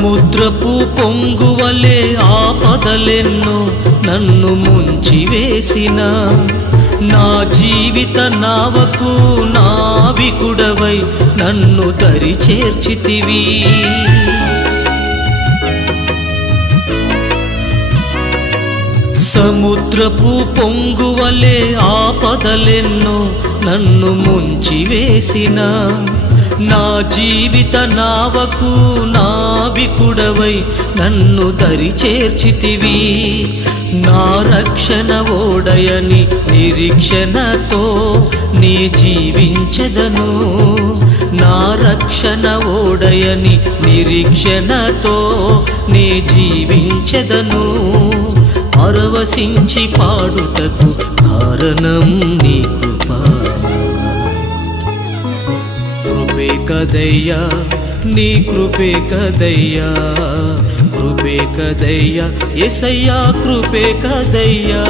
సముద్రపు పొంగువలే ఆపదలెన్నో నన్ను ముంచివేసిన నా జీవిత నావకు నావికుడవై నన్ను దరి చేర్చితివి. సముద్రపు పొంగువలే ఆపదలెన్నో నన్ను ముంచివేసిన నా జీవిత నావకు నావికుడవై నన్ను దరి చేర్చితివి. నా రక్షణ ఓడయని నిరీక్షణతో నీ జీవించెదను. నా రక్షణ ఓడయని నిరీక్షణతో నీ జీవించెదను. పరవశించి పాడుటకు కారణం నీ కృప. కృపే కదయ్యా నీ కృపే కదయ్యా, కృపే కదయ్యా యేసయ్యా కృపే కదయ్యా.